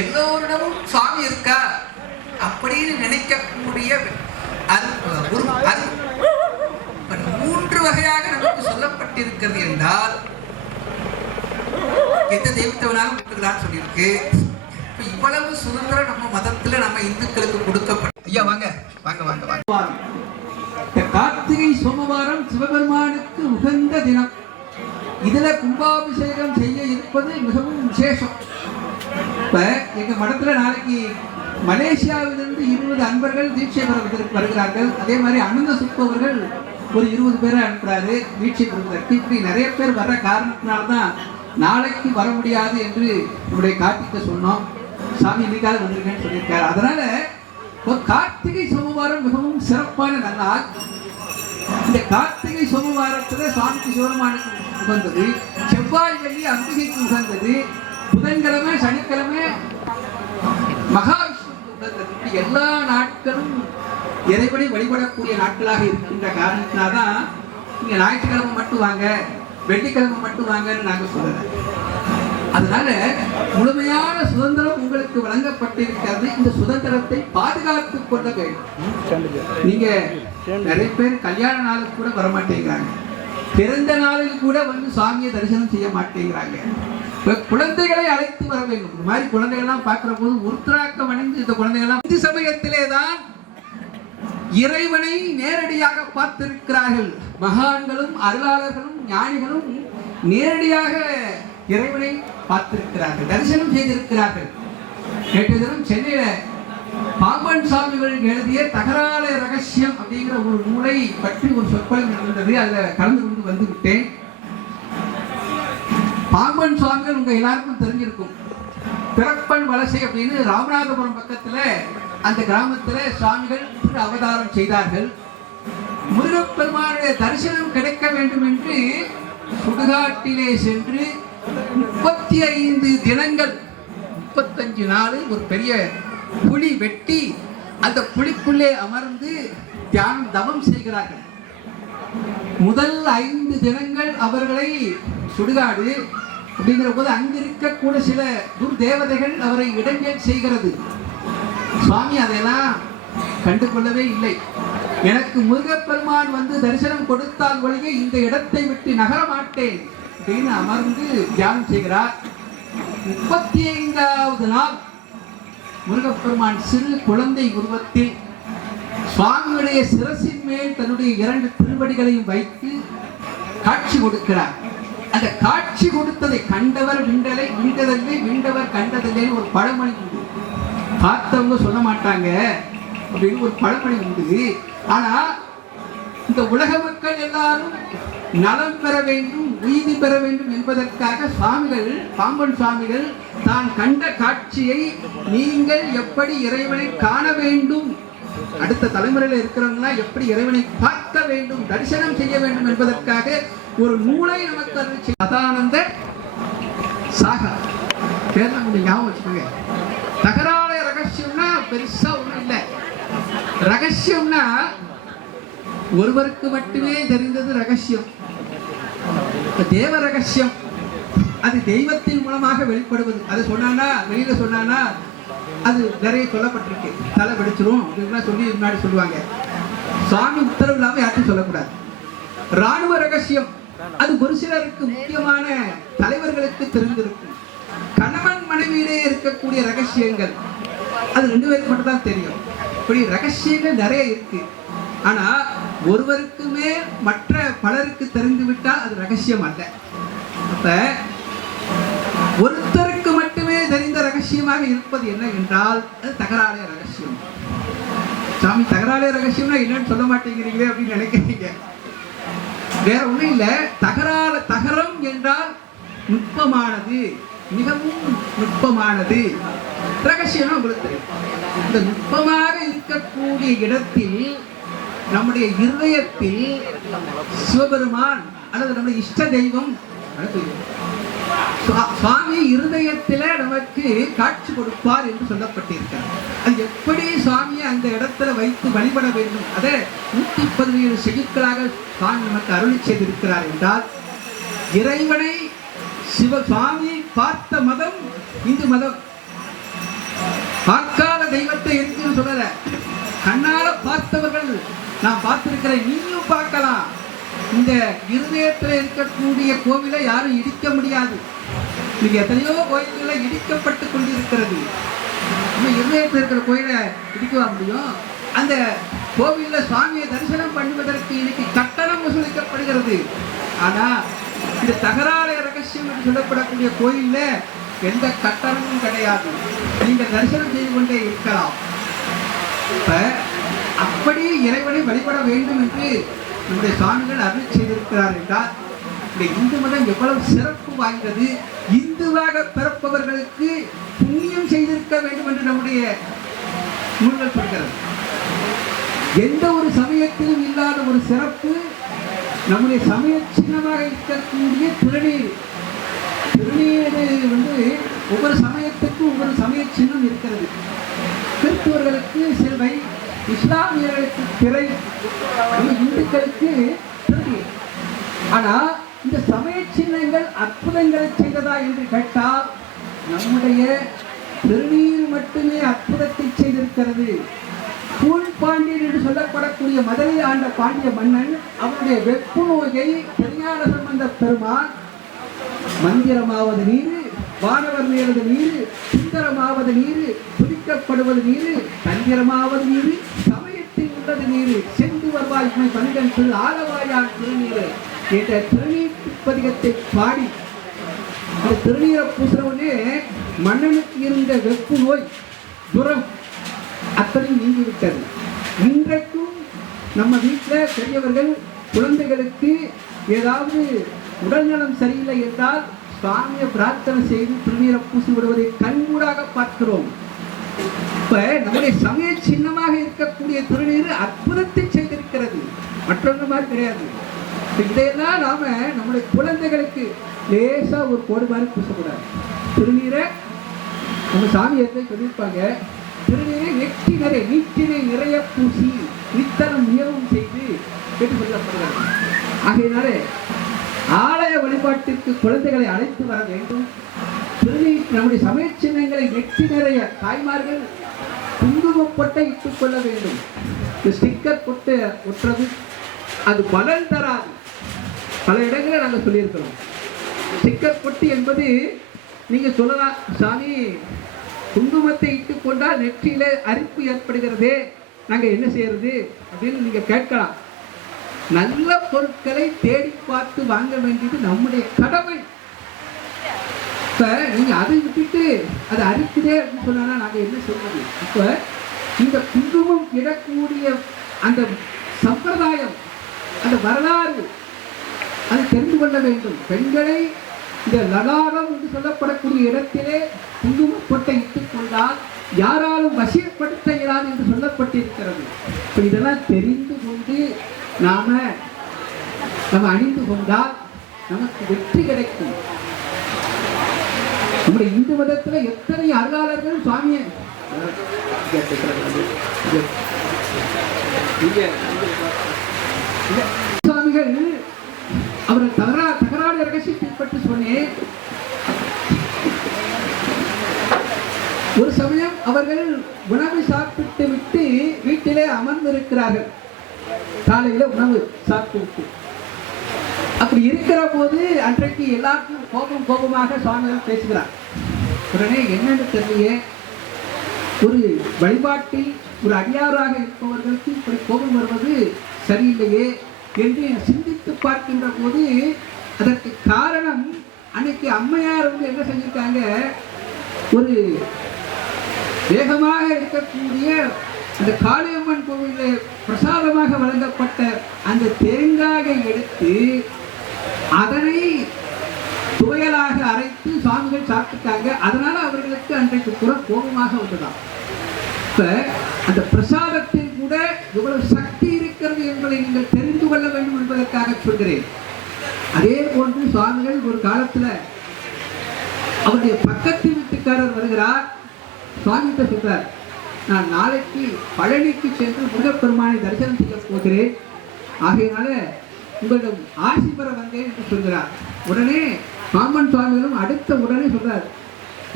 எல்லோரிடமும் சுவாமி இருக்கா அப்படின்னு நினைக்கக்கூடிய மூன்று வகையாக நமக்கு சொல்லப்பட்டிருக்கிறது என்றால் எந்த தெய்வத்தவனாலும் விட்டுக்கலான்னு சொல்லியிருக்கு. இவ்வளவு சுதந்திரம் நம்ம மதத்துல நம்ம இந்துக்களுக்கு கொடுக்கப்பட்ட. ஐயா வாங்க வாங்க வாங்க வாங்க. கார்த்திகை சோமவாரம் சிவபெருமானுக்கு உகந்த தினம். இதுல கும்பாபிஷேகம் செய்ய இருப்பது மிகவும் விசேஷம். இப்ப எங்க மடத்துல நாளைக்கு மலேசியாவிலிருந்து 20 அன்பர்கள் தீட்சை வருகிறார்கள். அதே மாதிரி அனந்த சுப்பவர்கள் ஒரு 20 பேரை அனுப்புறாரு தீட்சை கொடுப்பதற்கு. இப்படி நிறைய பேர் வர்ற காரணத்தினால்தான் நாளைக்கு வர முடியாது என்று நம்முடைய கார்த்திகை சொன்னோம். சாமி இன்னைக்காவது வந்திருக்கேன்னு சொல்லியிருக்காரு. அதனால கார்த்திகை சோமவாரம் மிகவும் சிறப்பான நன்னாள். இந்த கார்த்திகை சோமவாரத்துல சுவாமிக்கு சிவபெருமானுக்கு உகந்தது, செவ்வாய் வெள்ளி அம்பிகைக்கு உகந்தது, புதன்கிழமை சனிக்கிழமை மகாவிஷ்ணுக்கு உகந்தது. எல்லா நாட்களும் இறைவனை வழிபடக்கூடிய நாட்களாக இருக்கின்ற காரணத்தினால்தான் நீங்க ஞாயிற்றுக்கிழமை மட்டும் வாங்க, வெள்ளிக்கிழமை மட்டும் வாங்கன்னு நாங்க சொல்லல. அதனால முழுமையான சுதந்திரம் உங்களுக்கு வழங்கப்பட்டிருக்கிறது. இந்த சுதந்திரத்தை பாதுகாத்துக் கொள்ள வேண்டும். நீங்க நிறைய பேர் கல்யாண நாளுக்கு கூட வர மாட்டேங்கிறாங்க, பிறந்த நாளில் கூட வந்து சுவாமியை தரிசனம் செய்ய மாட்டேங்கிறாங்க. குழந்தைகளை அழைத்து வர வேண்டும். இந்த மாதிரி குழந்தைகள்லாம் பார்க்கிற போது உருத்திராக்கம் அணிந்து இந்த குழந்தைகள்லாம் இந்த சமயத்திலே தான் இறைவனை நேரடியாக பார்த்திருக்கிறார்கள். மகான்களும் அருளாளர்களும் ஞானிகளும் நேரடியாக இறைவனை பார்த்திருக்கிறார்கள், தரிசனம் செய்திருக்கிறார்கள். நேற்று தினம் சென்னையில பாம்பன் சுவாமிகள் எழுதிய தகராறு ரகசியம் அப்படிங்கிற ஒரு நூலை பற்றி ஒரு சொற்பொழிவு நடந்தது. அதுல கலந்து கொண்டு வந்து விட்டேன். பாம்பன் சுவாமிகள் உங்க எல்லாருக்கும் தெரிஞ்சிருக்கும். பிறப்பன் வலசை அப்படின்னு ராமநாதபுரம் பக்கத்துல அந்த கிராமத்துல சுவாமிகள் அவதாரம் செய்தார்கள். முருகப்பெருமானுடைய தரிசனம் கிடைக்க வேண்டும் என்று சுடுகாட்டிலே சென்று 35 தினங்கள் 35 நாள் ஒரு பெரிய புலி வெட்டி அந்த புலிக்குள்ளே அமர்ந்து தியானம் தவம் செய்கிறார்கள். முதல் 5 தினங்கள் அவர்களை சுடுகாடு அப்படிங்கிற போது அங்கிருக்கக்கூட சில துர்தேவதைகள் அவரை இடைஞ்சல் செய்கிறது. சுவாமி அதையெல்லாம் கண்டுகொள்ளவே இல்லை. எனக்கு முருகப்பெருமான் வந்து தரிசனம் கொடுத்தால் ஒழிய இந்த இடத்தை விட்டு நகர மாட்டேன் அப்படின்னு அமர்ந்து தியானம் செய்கிறார். 35வது நாள் முருகப்பெருமான் சிறு குழந்தை உருவத்தில் சுவாமியுடைய சிரசின் மேல் தன்னுடைய 2 திருவடிகளையும் வைத்து காட்சி கொடுக்கிறார். அந்த காட்சி கொடுத்ததை கண்டவர் விண்டலை, விண்டதில்லை, விண்டவர் கண்டதில்லை ஒரு பழமொழி உண்டு. பார்த்தவங்க சொல்ல மாட்டாங்க அப்படின்னு ஒரு பழமொழி உண்டு. ஆனா இந்த உலக மக்கள் எல்லாரும் நலம் பெற வேண்டும், உய்தி பெற வேண்டும் என்பதற்காக சுவாமிகள், பாம்பன் சுவாமிகள் தான் கண்ட காட்சியை நீங்கள் எப்படி இறைவனை காண வேண்டும், அடுத்த தலைமுறையில் இருக்கிறவங்களா எப்படி இறைவனை பார்க்க வேண்டும், தரிசனம் செய்ய வேண்டும் என்பதற்காக ஒரு நூலை நமக்கு அறிவிச்சு சதானந்த சாகா பேர் கொஞ்சம் ஞாபகம் வச்சுக்கோங்க. தகராறு ரகசியம்னா பெருசா ஒண்ணும் இல்லை. ரகசியம்னா ஒருவருக்கு மட்டுமே தெரிந்தது ரகசியம். தேவ ரகசியம் அது தெய்வத்தின் மூலமாக வெளிப்படுவது. அது சொன்னானா வெளியில சொன்னானா அது நிறைய சொல்லப்பட்டிருக்கு, தலை வெடிச்சிரும் அப்படின்னா சொல்லி முன்னாடி சொல்லுவாங்க. சுவாமி உத்தரவு இல்லாம யார்ட்டும் சொல்லக்கூடாது. ராணுவ ரகசியம் அது ஒரு சிலருக்கு முக்கியமான தலைவர்களுக்கு தெரிந்திருக்கும். கணவன் மனைவியிலே இருக்கக்கூடிய ரகசியங்கள் அது 2 பேருக்கு மட்டும் தான் தெரியும். இப்படி ரகசியங்கள் நிறைய இருக்கு. ஆனா ஒருவருக்கு மேல் மற்ற பலருக்கு தெரிந்து விட்டால் அது ரகசியம் அல்ல. அப்ப ஒருத்தருக்கு மட்டுமே தெரிந்த ரகசியமாக இருப்பது என்ன என்றால் அது தகராறு ரகசியம். சாமி தகராறு ரகசியம்னா என்னன்னு சொல்ல மாட்டேங்கிறீங்களே அப்படின்னு நினைக்கிறீங்க. வேற ஒண்ணும் இல்ல. தகரம் என்றால் நுட்பமானது, மிகவும் நுட்பமானது. ரகசியம் உங்களுக்கு தெரியும். இந்த நுட்பமாக இருக்கக்கூடிய இடத்தில் நம்முடைய இருதயத்தில் சிவபெருமான் அல்லது நம்முடைய இஷ்ட தெய்வம் சுவாமி இருதயத்தில நமக்கு காட்சி கொடுப்பார் என்று சொல்லப்பட்டிருக்கிறார். அது எப்படி சுவாமியை அந்த இடத்துல வைத்து வழிபட வேண்டும் அதை 117 செகுக்களாக சுவாமி நமக்கு அருளி செய்திருக்கிறார் என்றால், இறைவனை சுவாமி பார்த்த மதம் இந்து மதம். பார்க்காத தெய்வத்தை இருக்குன்னு சொல்லல, கண்ணால பார்த்தவர்கள் நான் பார்த்திருக்கிறேன், நீயும் பார்க்கலாம். இந்த இருதயத்தில் இருக்கக்கூடிய கோவிலை யாரும் இடிக்க முடியாது. இன்னைக்கு எத்தனையோ கோயில்கள் இடிக்கப்பட்டு கொண்டிருக்கிறது. நம்ம இருதயத்தில் இருக்கிற கோயிலை இடிக்கவா முடியும்? அந்த கோவில்ல சுவாமியை தரிசனம் பண்ணுவதற்கு இன்னைக்கு கட்டணம் வசூலிக்கப்படுகிறது. ஆனா இந்த தகராறு ரகசியம் என்று சொல்லப்படக்கூடிய கோயில்ல எந்த கட்டணமும் கிடையாது. நீங்க தரிசனம் செய்து கொண்டே இருக்கலாம். இப்ப அப்படி இறைவனை வழிபட வேண்டும் என்று நம்முடைய சுவாமிகள் அருள் செய்திருக்கிறார் என்றால் இந்த இந்து மதம் எவ்வளவு சிறப்பு வாய்ந்தது. இந்துவாக பிறப்பவர்களுக்கு புண்ணியம் செய்திருக்க வேண்டும் என்று நம்முடைய நூல்கள் சொல்கிறது. எந்த ஒரு சமயத்திலும் இல்லாத ஒரு சிறப்பு நம்முடைய சமய சின்னமாக இருக்கக்கூடிய திருநீர். திருநீர் ஒவ்வொரு சமயத்துக்கும் ஒவ்வொரு சமய சின்னம் இருக்கிறது. கிறிஸ்துவர்களுக்கு சிலுவை, இஸ்லாமியர்களுக்கு திரை, இந்துக்களுக்கு திருநீர். ஆனா இந்த சமய சின்னங்கள் அற்புதங்களை செய்ததா என்று கேட்டால் நம்முடைய திருநீர் மட்டுமே அற்புதத்தை செய்திருக்கிறது. பூல் பாண்டியன் என்று சொல்லப்படக்கூடிய மதுரை ஆண்ட பாண்டிய மன்னன் அவனுடைய வெப்பு நோயை திருஞான சம்பந்த பெருமான் மந்திரமாவது நீர், வானவர் மேலது நீர், சுந்தரமாவது நீர், துதிக்கப்படுவது நீர், தந்திரமாவது நீர், சமயத்தில் உள்ளது நீர், சென்று வருவாய் 12 ஆலவாயான் திருநீர் என்ற திருநீர் பதிகத்தை பாடி அந்த திருநீரை பூசுறவனே மன்னனுக்கு இருந்த வெப்பு நோய் துரம் அத்தனை நீங்கிவிட்டது. இன்றைக்கும் நம்ம வீட்டில் பெரியவர்கள் குழந்தைகளுக்கு ஏதாவது உடல்நலம் சரியில்லை என்றால் சுவாமியை பிரார்த்தனை செய்து திருநீரை பூசி விடுவதை கண்கூடாக பார்க்கிறோம். இப்ப நம்முடைய சமய சின்னமாக இருக்கக்கூடிய திருநீர் அற்புதத்தை செய்திருக்கிறது, மற்றொன்று மாதிரி கிடையாது. இதையெல்லாம் நாம நம்முடைய குழந்தைகளுக்கு லேசா ஒரு கோடு மாதிரி பூசக்கூடாது. திருநீரை நம்ம சாமி ஏற்கனவே சொல்லியிருப்பாங்க, திருநீரை நீட்டினை நிறைய பூசி நித்தனம் நியமம் செய்து கேட்டு சொல்லப்படுகிறது. ஆகையினாலே ஆலய வழிபாட்டிற்கு குழந்தைகளை அழைத்து வர வேண்டும். திருநீர் நம்முடைய சமய சின்னங்களை நெற்றி நிறைய தாய்மார்கள் குங்குமப்பொட்டை இட்டுக் கொள்ள வேண்டும். ஸ்டிக்கர் பொட்டு ஒட்டுறது அது பலன் தராது. பல இடங்களில் நாங்கள் சொல்லியிருக்கிறோம். ஸ்டிக்கர் பொட்டு என்பது நீங்க சொல்லலாம், சாமி குங்குமத்தை இட்டுக் கொண்டால் நெற்றியில அரிப்பு ஏற்படுகிறதே, நாங்க என்ன செய்யறது அப்படின்னு நீங்க கேட்கலாம். நல்ல பொருட்களை தேடி பார்த்து வாங்க வேண்டியது நம்முடைய கடமை. இப்ப நீங்க அதை விட்டுட்டு அது அரிக்குதே அப்படின்னு சொன்னா நாங்க என்ன சொல்றது? இப்ப இந்த குங்குமம் இடக்கூடிய அந்த சம்பிரதாயம், அந்த வரலாறு அதை தெரிந்து கொள்ள வேண்டும். பெண்களை இந்த லலாரம் என்று சொல்லப்படக்கூடிய இடத்திலே குங்குமப்பொட்டை இட்டுக் கொண்டால் யாராலும் வசியப்படுத்த இயலாது என்று சொல்லப்பட்டிருக்கிறது. இப்ப இதெல்லாம் தெரிந்து கொண்டு நாம அணிந்து கொண்டால் நமக்கு வெற்றி கிடைக்கும். நம்முடைய இந்து மதத்துல எத்தனை அருளாளர்கள் சுவாமியை சுவாமிகள் அவர்கள் தகராறு ரகசியத்தை பற்றி சொன்னேன். ஒரு சமயம் அவர்கள் உணவு சாப்பிட்டு விட்டு வீட்டிலே அமர்ந்திருக்கிறார்கள். காலையில உணவு சாப்பிட்டு அப்படி இருக்கிற போது அன்றைக்கு எல்லாருக்கும் கோபமாக சுவாமிகள் பேசுகிறார். உடனே என்னன்னு தெரியலையே, ஒரு வழிபாட்டில் ஒரு அடியாராக இருப்பவர்களுக்கு இப்படி கோபம் வருவது சரியில்லையே என்று சிந்தித்து பார்க்கின்ற போது அதற்கு காரணம் அன்னைக்கு அம்மையார் என்ன செஞ்சிருக்காங்க, ஒரு வேகமாக இருக்கக்கூடிய அந்த காளியம்மன் கோவிலில் பிரசாதமாக வழங்கப்பட்ட அந்த தேங்காயை எடுத்து அதனை துவையலாக அரைத்து சுவாமிகள் சாப்பிட்டாங்க. அதனால அவர்களுக்கு அன்றைக்கு கூட கோபமாக வந்ததாம். இப்ப அந்த பிரசாதத்தில் கூட எவ்வளவு சக்தி இருக்கிறது என்பதை நீங்கள் தெரிந்து கொள்ள வேண்டும் என்பதற்காக சொல்கிறேன். அதே போன்று சுவாமிகள் ஒரு காலத்துல அவருடைய பக்கத்து வீட்டுக்காரர் வருகிறார். சுவாமிகிட்ட சொல்றார், நான் நாளைக்கு பழனிக்கு சென்று முருகப்பெருமானை தரிசனம் செய்ய போகிறேன், ஆகையினால உங்களிடம் ஆசி பெற வந்தேன் என்று சொல்கிறார். உடனே பாம்பன் சுவாமிகளும் அடுத்த உடனே சொல்றார்,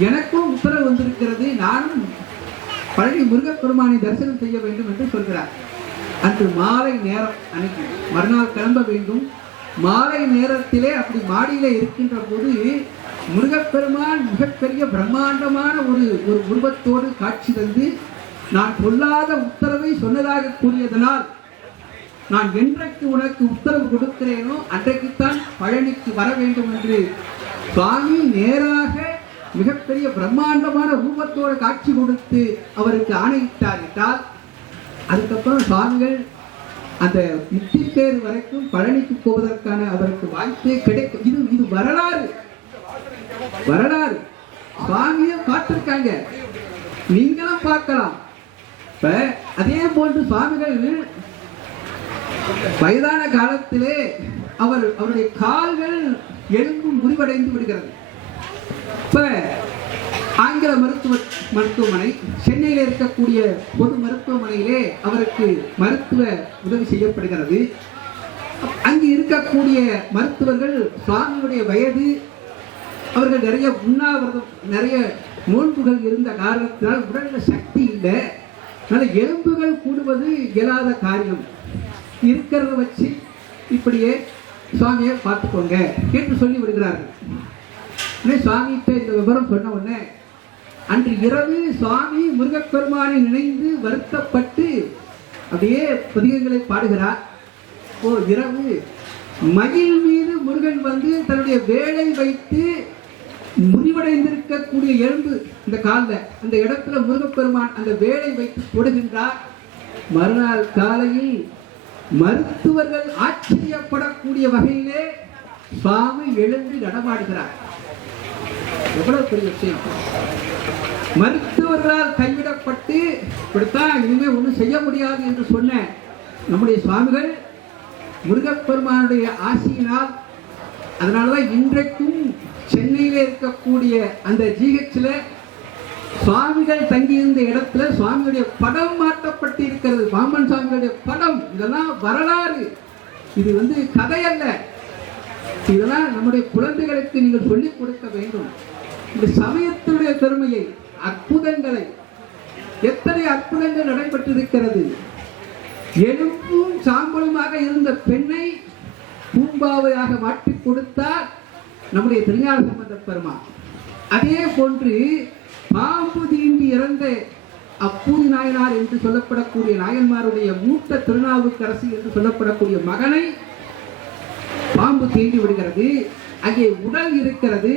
எனக்கும் உத்தரவு வந்திருக்கிறது, நானும் பழனி முருகப்பெருமானை தரிசனம் செய்ய வேண்டும் என்று சொல்கிறார். அன்று மாலை நேரம், அன்னைக்கு மறுநாள் கிளம்ப வேண்டும். மாலை நேரத்திலே அப்படி மாடியில இருக்கின்ற போது முருகப்பெருமான் மிகப்பெரிய பிரம்மாண்டமான ஒரு உருவத்தோடு காட்சி தந்து, நான் சொல்லாத உத்தரவை சொன்னதாக கூறியதனால் நான் என்றைக்கு உனக்கு உத்தரவு கொடுக்கிறேனோ அன்றைக்குத்தான் பழனிக்கு வர வேண்டும் என்று சுவாமி நேராக மிகப்பெரிய பிரம்மாண்டமான ரூபத்தோடு காட்சி கொடுத்து அவருக்கு ஆணையிட்டார் என்றால், அதுக்கப்புறம் சுவாமிகள் அந்த முத்திப்பேர் வரைக்கும் பழனிக்கு போவதற்கான அவருக்கு வாய்ப்பே கிடைக்கும். இது வரலாறு. சுவாமியும் பார்த்திருக்காங்க, நீங்களும் பார்க்கலாம். இப்ப அதே போன்று சுவாமிகள் வயதான காலத்திலே அவருடைய கால்கள் எலும்பும் முறிவடைந்து விடுகிறது. இப்ப ஆங்கில மருத்துவமனை சென்னையில் இருக்கக்கூடிய பொது மருத்துவமனையிலே அவருக்கு மருத்துவ உதவி செய்யப்படுகிறது. அங்கு இருக்கக்கூடிய மருத்துவர்கள் சுவாமியுடைய வயது, அவர்கள் நிறைய உண்ணாவிரதம், நிறைய நோன்புகள் இருந்த காரணத்தினால் உடலில் சக்தி இல்லை, அதனால எலும்புகள் கூடுவது இயலாத காரியம், இருக்கிறத வச்சு இப்படியே சுவாமியை பார்த்துக்கோங்க என்று சொல்லி விடுகிறார்கள். சுவாமிகிட்ட இந்த விவரம் சொன்ன உடனே அன்று இரவு சுவாமி முருகப்பெருமானை நினைந்து வருத்தப்பட்டு அப்படியே பதிகங்களை பாடுகிறார். இரவு மயில் மீது முருகன் வந்து தன்னுடைய வேலை வைத்து முறிவடைந்திருக்கக்கூடிய எலும்பு இந்த காலில் அந்த இடத்துல முருகப்பெருமான் அந்த வேலை வைத்து போடுகின்றார். மறுநாள் காலையில் மருத்துவர்கள் ஆச்சரியப்படக்கூடிய வகையிலே சுவாமி எழுந்து நடமாடுகிறார். எவ்வளவு பெரிய விஷயம்! மருத்துவர்களால் கைவிடப்பட்டு இப்படித்தான் இனிமே ஒன்றும் செய்ய முடியாது என்று சொன்ன நம்முடைய சுவாமிகள் முருகப்பெருமானுடைய ஆசியினால், அதனாலதான் இன்றைக்கும் சென்னையில இருக்கக்கூடிய அந்த ஜிஹெச்ல சுவாமிகள் தங்கியிருந்த இடத்துல சுவாமியுடைய படம் மாற்றப்பட்டு இருக்கிறது. பாம்பன் சுவாமிகளுடைய படம். இதெல்லாம் வரலாறு. இது கதை அல்ல. இதெல்லாம் நம்முடைய குழந்தைகளுக்கு நீங்கள் சொல்லிக் கொடுக்க வேண்டும். இந்த சமயத்தினுடைய பெருமையை, அற்புதங்களை, எத்தனை அற்புதங்கள் நடைபெற்றிருக்கிறது. எலும்பும் சாம்பலுமாக இருந்த பெண்ணை பூம்பாவையாக மாற்றி கொடுத்தார் நம்முடைய திருஞான சம்பந்தர் பெருமான். அதே போன்று பாம்பு தீண்டி இறந்த அப்பூதி நாயனார் என்று சொல்லப்படக்கூடிய நாயன்மாருடைய மூத்த திருநாவுக்கரசு என்று சொல்லப்படக்கூடிய மகனை பாம்பு தீண்டி விடுகிறது. அங்கே உடல் இருக்கிறது.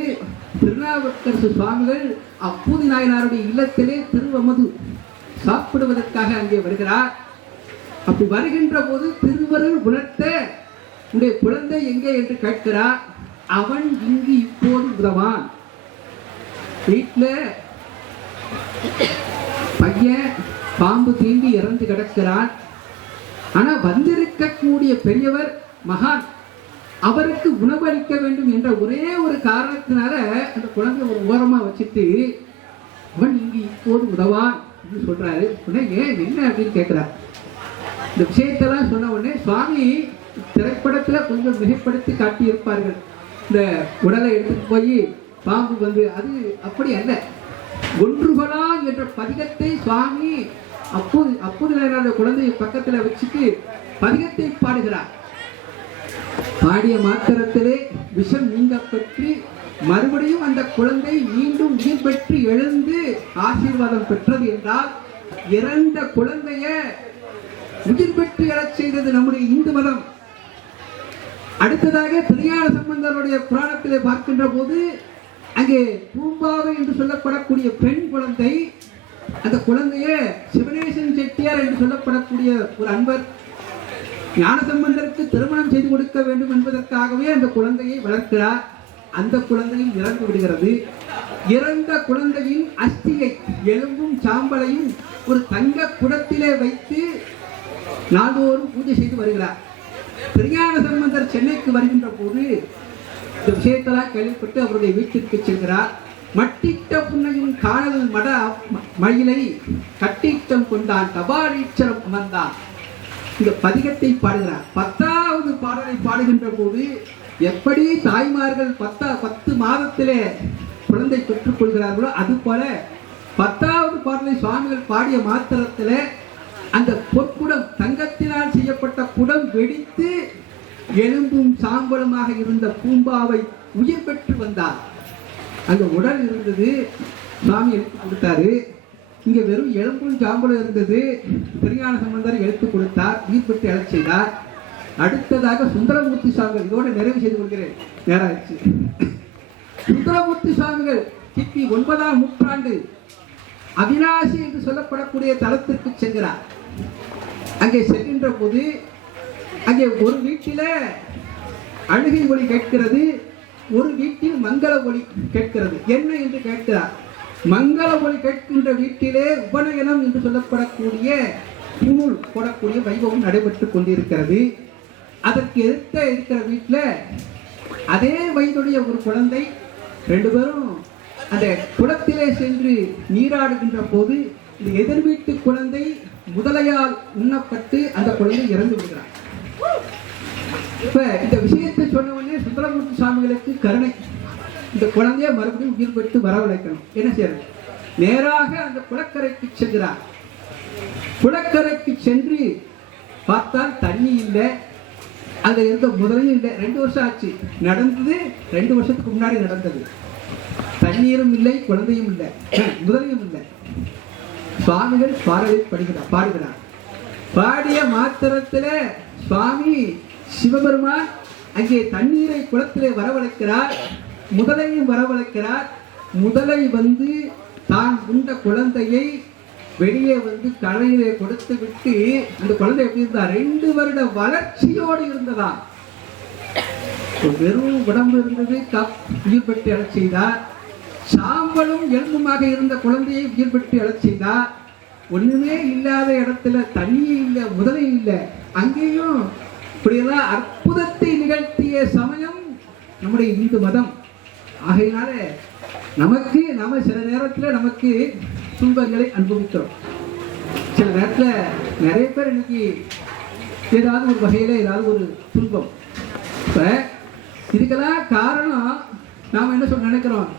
திருநாவுக்கரசு சுவாமிகள் அப்பூதி நாயனாருடைய இல்லத்திலே திருவமது சாப்பிடுவதற்காக அங்கே வருகிறார். அப்படி வருகின்ற போது திருவருள் உணர்த்த உடைய குழந்தை எங்கே என்று கேட்கிறார். அவன் இங்கு இப்போது உதவான். வீட்டுல பையன் பாம்பு தீண்டி இறந்து கிடக்கிறான். ஆனா வந்திருக்கக்கூடிய பெரியவர் மகான், அவருக்கு உணவளிக்க வேண்டும் என்ற ஒரே ஒரு காரணத்தினால அந்த குழந்தை ஒரு ஓரமா வச்சுட்டு அவன் இங்கு இப்போது உதவான் என்று சொல்றாரு. ஏன் என்ன அப்படின்னு கேட்கிறார். இந்த விஷயத்தெல்லாம் சொன்ன உடனே சுவாமி திரைப்படத்துல கொஞ்சம் மிகைப்படுத்தி காட்டி இருப்பார்கள். இந்த உடலை எடுத்துட்டு போய் பாம்பு வந்து, அது அப்படி அல்ல. ஒன்றுகளா என்ற பதிகத்தை சுவாமி அப்போது குழந்தையை பக்கத்துல வச்சுட்டு பதிகத்தை பாடுகிறார். பாடிய மாத்திரத்திலே விஷம் நீங்க பெற்று மறுபடியும் அந்த குழந்தை மீண்டும் உயிர் பெற்று எழுந்து ஆசீர்வாதம் பெற்றது என்றால், இறந்த குழந்தைய உயிர் பெற்று எழச் செய்தது நம்முடைய இந்து மதம். அடுத்ததாக திருஞான சம்பந்தருடைய புராணத்திலே பார்க்கின்ற போது அங்கே பூம்பாவை என்று சொல்லப்படக்கூடிய பெண் குழந்தை, அந்த குழந்தைய சிவனேசன் செட்டியார் என்று சொல்லப்படக்கூடிய ஒரு அன்பர் ஞானசம்பந்தருக்கு திருமணம் செய்து கொடுக்க வேண்டும் என்பதற்காகவே அந்த குழந்தையை வளர்க்கிறார். அந்த குழந்தையும் இறந்து விடுகிறது. இறந்த குழந்தையின் அஸ்தியை, எலும்பும் சாம்பலையும் ஒரு தங்க குடத்திலே வைத்து நாள்தோறும் பூஜை செய்து வருகிறார். திருஞான சம்பந்தர் சென்னைக்கு வருகின்ற போது இந்த விஷயத்தெல்லாம் கேள்விப்பட்டு அவருடைய வீட்டிற்கு செல்கிறார். மட்டிட்ட புன்னையும் காணல் மட மயிலை கட்டிட்டம் கொண்டான் கபாலீச்சரம் அமர்ந்தான். இந்த பதிகத்தை பாடுகிறார். 10வது பாடலை பாடுகின்ற போது எப்படி தாய்மார்கள் 10 மாதத்திலே குழந்தை பெற்றுக் கொள்கிறார்களோ அது போல 10வது பாடலை சுவாமிகள் பாடிய மாத்திரத்தில் அந்த பொற்குடம், தங்கத்தினால் செய்யப்பட்ட குடம் வெடித்து எலும்பும் சாம்பலுமாக இருந்த பூம்பாவை உயிர் பெற்று வந்தார். அங்க உடல் இருந்தது, சுவாமி எடுத்து கொடுத்தாரு. இங்க வெறும் எலும்பும் சாம்பலும் இருந்தது, திருஞான சம்பந்தர் எடுத்து கொடுத்தார், உயிர் பெற்று எழச் செய்தார். அடுத்ததாக சுந்தரமூர்த்தி சுவாமிகள், இதோட நிறைவு செய்து கொள்கிறேன், நேரம் ஆயிடுச்சு. சுந்தரமூர்த்தி சுவாமிகள் கிபி 9ஆம் நூற்றாண்டு அவிநாசி என்று சொல்லப்படக்கூடிய தலத்திற்கு செல்கிறார். அங்கே செல்கின்ற போது அங்கே ஒரு வீட்டில அழுகை ஒலி கேட்கிறது, ஒரு வீட்டில் மங்கள ஒலி கேட்கிறது. என்ன என்று கேட்கிறார். மங்கள ஒலி கேட்கின்ற வீட்டிலே உபநயனம் என்று சொல்லப்படக்கூடிய நூல் போடக்கூடிய வைபவம் நடைபெற்றுக் கொண்டிருக்கிறது. அதற்கு எதிர்த்த இருக்கிற வீட்டில் அதே வயதுடைய ஒரு குழந்தை, 2 பேரும் அந்த குளத்திலே சென்று நீராடுகின்ற போது இந்த எதிர் வீட்டு குழந்தை முதலையால் உண்ணப்பட்டு அந்த குழந்தை இறந்து விடுகிறார். இப்ப இந்த விஷயத்தை சொன்ன உடனே சுந்தரமூர்த்தி சுவாமிகளுக்கு கருணை, இந்த குழந்தைய மறுபடியும் உயிர் பெற்று வரவழைக்கணும். என்ன செய்யறது? நேராக அந்த குளக்கரைக்கு செல்கிறார். குளக்கரைக்கு சென்று பார்த்தால் தண்ணி இல்லை, அங்க இருந்த முதலையும் இல்லை. 2 வருஷம் ஆச்சு நடந்தது, 2 வருஷத்துக்கு முன்னாடி நடந்தது. தண்ணீரும் இல்லை, குழந்தையும் இல்லை, முதலையும் இல்லை. சுவாமிகள் பாடலை பாடுகிறார். பாடிய மாத்திரத்தில் சுவாமி சிவபெருமான் அங்கே தண்ணீரை குளத்திலே வரவழைக்கிறார், முதலையும் வரவழைக்கிறார். முதலை வந்து தான் உண்ட குழந்தையை வெளியே வந்து கரையிலே கொடுத்து விட்டு, அந்த குழந்தை எப்படி இருந்தா 2 வருட வளர்ச்சியோடு இருந்ததா. வெறும் உடம்பு இருந்தது, உயிர் பெற்று எழச் செய்தார். சாம்பலும் எலும்புமாக இருந்த குழந்தையை உயிர் பெற்று எழச் செய்தார். ஒண்ணுமே இல்லாத இடத்துல தண்ணியே இல்லை, முதலை இல்லை, அங்கேயும் இப்படியெல்லாம் அற்புதத்தை நிகழ்த்திய சமயம் நம்முடைய இந்து மதம். ஆகையினால நமக்கு நாம சில நேரத்தில் நமக்கு துன்பங்களை அனுபவிக்கிறோம். சில நேரத்தில் நிறைய பேர் இன்னைக்கு ஏதாவது ஒரு வகையில் ஏதாவது ஒரு துன்பம். இப்போ இதுக்கெல்லாம் காரணம் நாம் என்ன சொல்ல நினைக்கிறோம்,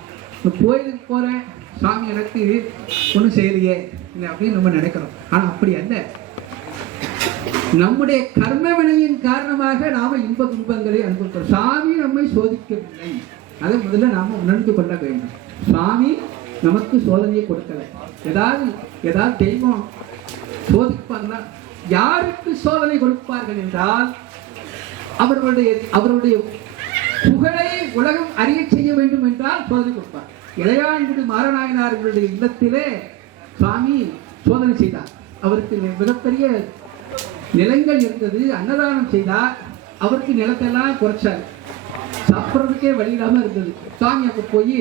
கோயிலுக்கு போகிறேன், சாமி எனக்கு ஒன்றும் செய்யலையே அப்படின்னு நம்ம நினைக்கிறோம். ஆனால் அப்படி அல்ல. நம்முடைய கர்ம வினையின் காரணமாக நாம இன்ப துன்பங்களை அனுபவிக்கிறோம். சாமி நம்மை சோதிக்கவில்லை, அதை முதல்ல நாம உணர்ந்து கொள்ள வேண்டும். சாமி நமக்கு சோதனையை கொடுக்கல. ஏதாவது தெய்வம் சோதிப்பாங்கன்னா யாருக்கு சோதனை கொடுப்பார்கள் என்றால் அவருடைய புகழை உலகம் அறிய செய்ய வேண்டும் என்றால் சோதனை கொடுப்பார். இளையான்குடி மாரநாயனார்களுடைய இல்லத்திலே சுவாமி சோதனை செய்தார். அவருக்கு மிகப்பெரிய நிலங்கள் இருந்தது, அன்னதானம் செய்தார். அவருக்கு நிலத்தெல்லாம் குறைச்சார், சாப்பிட்றதுக்கே வழி இல்லாமல் இருந்தது. சுவாமி அப்ப போய்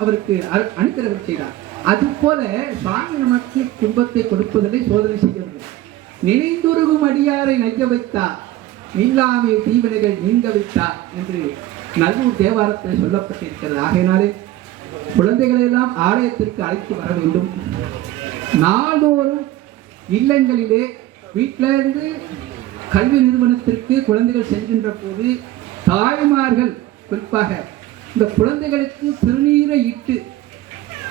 அவருக்கு அனுப்பிரகம் செய்தார். அது போல சுவாமி நமக்கு துன்பத்தை கொடுப்பதில்லை, சோதனை செய்யவில்லை. நினைந்துருகும் அடியாரை நைய வைத்தார், நீங்காமே தீவினைகள் நீங்க வைத்தார் என்று நல்லூர் தேவாரத்தில் சொல்லப்பட்டிருக்கிறது. ஆகையினாலே குழந்தைகளை எல்லாம் ஆலயத்திற்கு அழைத்து வர வேண்டும். நாள்தோறும் இல்லங்களிலே வீட்டிலிருந்து கல்வி நிறுவனத்திற்கு குழந்தைகள் செல்கின்ற போது தாய்மார்கள் குறிப்பாக இந்த குழந்தைகளுக்கு திருநீரை இட்டு,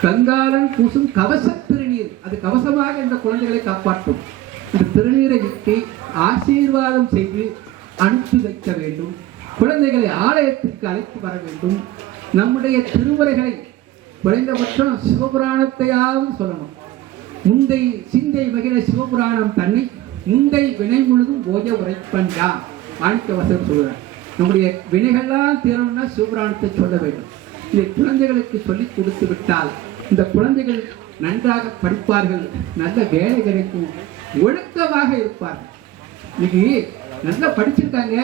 கங்காளன் பூசும் கவச திருநீர், அது கவசமாக இந்த குழந்தைகளை காப்பாற்றும். இந்த திருநீரை இட்டு ஆசீர்வாதம் செய்து அனுப்பி வைக்க வேண்டும். குழந்தைகளை ஆலயத்திற்கு அழைத்து வர வேண்டும். நம்முடைய திருமுறைகளை குறைந்தபட்சம் சிவபுராணத்தையாவது சொல்லணும். முந்தை சிந்தை மகிழ சிவபுராணம் தன்னை முந்தை வினை முழுதும் ஓய உரைப்பண்டா மாணிக்கவாசகர் சொல்கிறார். நம்முடைய வினைகள்லாம் தீரணும்னா சிவபுராணத்தை சொல்ல வேண்டும். இதை குழந்தைகளுக்கு சொல்லிக் கொடுத்து விட்டால் இந்த குழந்தைகள் நன்றாக படிப்பார்கள், நல்ல வேலை கிடைக்கும், ஒழுக்கமாக இருப்பார்கள். இன்னைக்கு நல்லா படிச்சிருக்காங்க,